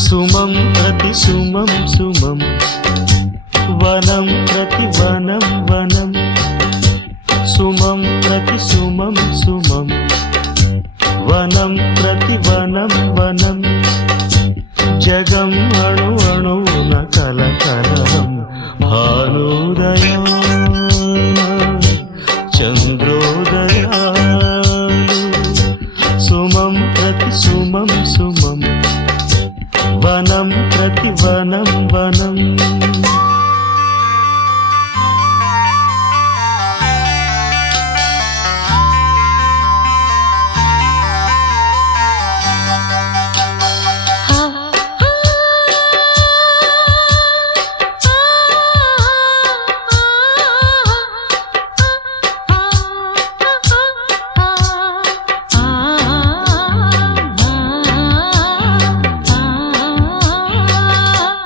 సుమం ప్రతి సుమం సుమం వనం ప్రతి వనం వనం సుమం ప్రతి సుమం సుమం వనం ప్రతి వనం వనం జగం అణు అణువున కలకలం భానుదయాన చంద్రోదయాలు సుమం ప్రతి సుమం సుమం వనం ప్రతి వనం వనం